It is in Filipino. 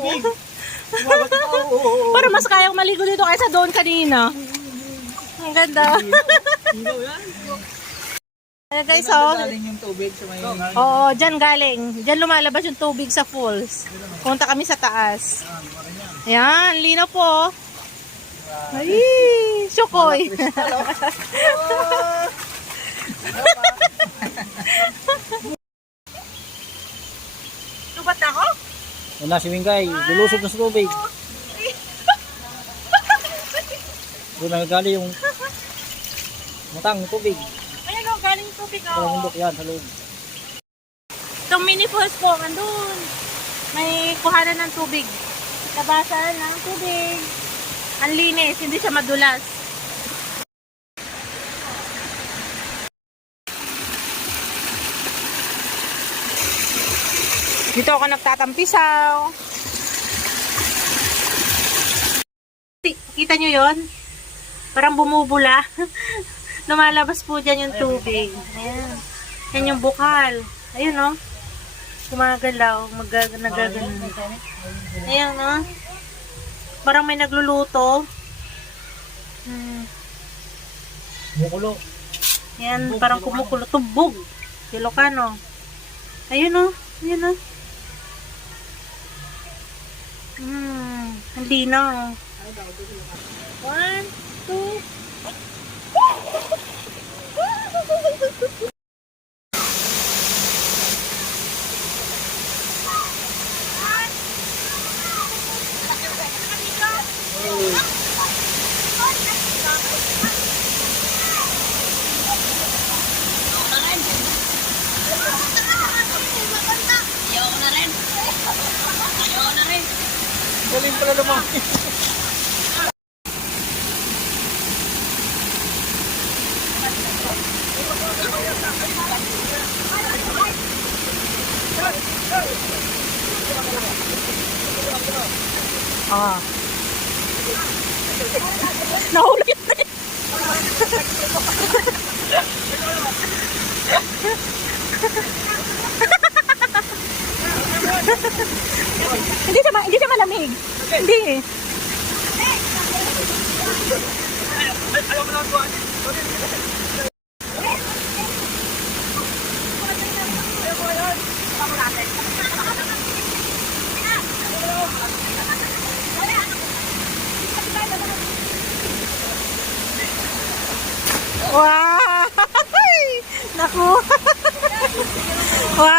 malamig. Para mas kayang maligo dito kaysa doon kanina. Ang ganda. Ayan guys, oh. Galing yung tubig sa may... Oo, dyan galing. Dyan lumalabas yung tubig sa falls. Punta kami sa taas. Ayan, linaw po. Ay, syukoy. Lubat ako? Wala si Wingkay, lulusog na sa tubig. Doon nagagali yung matang tubig. Ayan o, galing yung tubig Sa bundok yan, sa loob. Itong mini falls po, andun. May kuhanan ng tubig. Tabasan ng tubig. Ang linis, hindi siya madulas. Dito ako nagtatampisaw. Kita nyo yon? Parang bumubula. Lumalabas po dyan yung tubig. Ayan. Yan yung bukal. Ayun o. Gumagalaw. Nagaganon. Ayan o. Parang may nagluluto. Mukulo. Yan, parang kumukulo. Tubog. Ilocano. Ayun o. Ayun o. Ang linaw. 1, 2. Galing pala lumaki. Ah. Nahulog na eh. Hindi siya malamig. Hindi eh. Ayaw mo na buwan.